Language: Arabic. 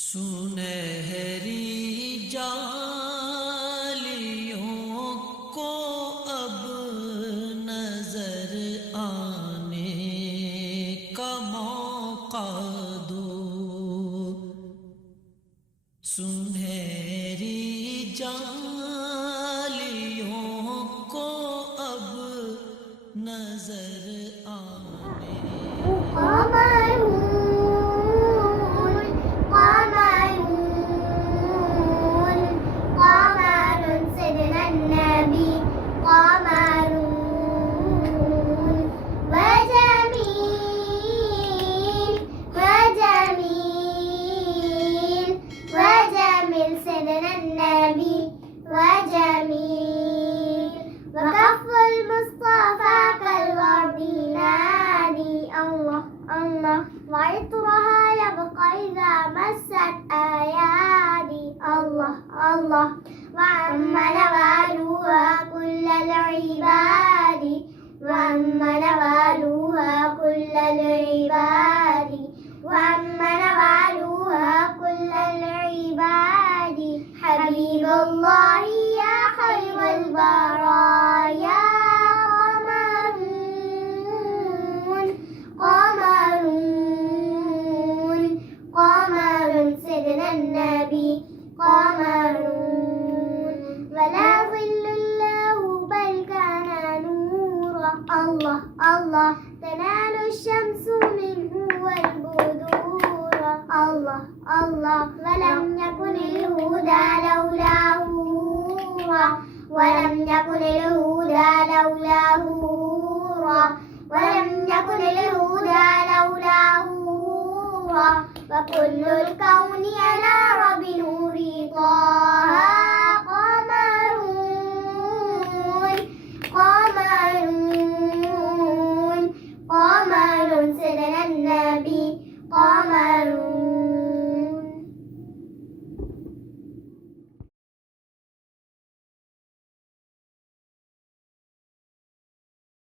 सुनहरी जालियों को अब नजर आने का मौका दो। सुनहरी जालियों को अब नजर आने وجميل وكف المصطفى كالورد ينادي الله الله وعطرها يبقى إذا مست أيادي الله الله وعم نوالها كل العباد وعم نوالها كل العباد وعم نوالها كل العباد حبيب الله يا خير البرايا قمر سيدنا النبي قمر ولا ظل له بل كان نورا الله الله تنال الشمس منه والبدور الله الله ولم يكن الهدى لولاه ولم يكن الهدى لولاه ولم يكن الهدى لولاه وكل الكون ينار بنور طه قمر سيدنا النبي قمر